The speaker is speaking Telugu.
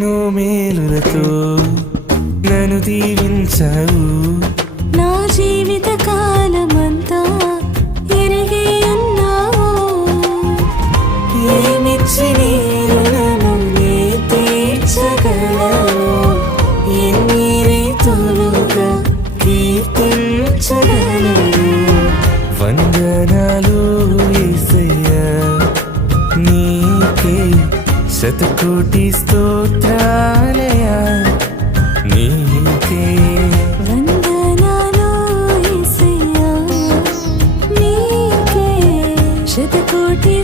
ఎన్నో మేలులతో నన్ను దీవించావు. నా జీవిత కాలమంతా ఎరిగి ఉన్నావు. ఏమిచ్చి నీ రుణము నే తీర్చగలను, ఎన్ని రీతులుగా కీర్తించగలను. వందనాలు యేసయ్యా, నీకే శతకోటి స్తోత్రాలయా, నీకే వందనాలు యేసయ్యా, నీకే శతకోటి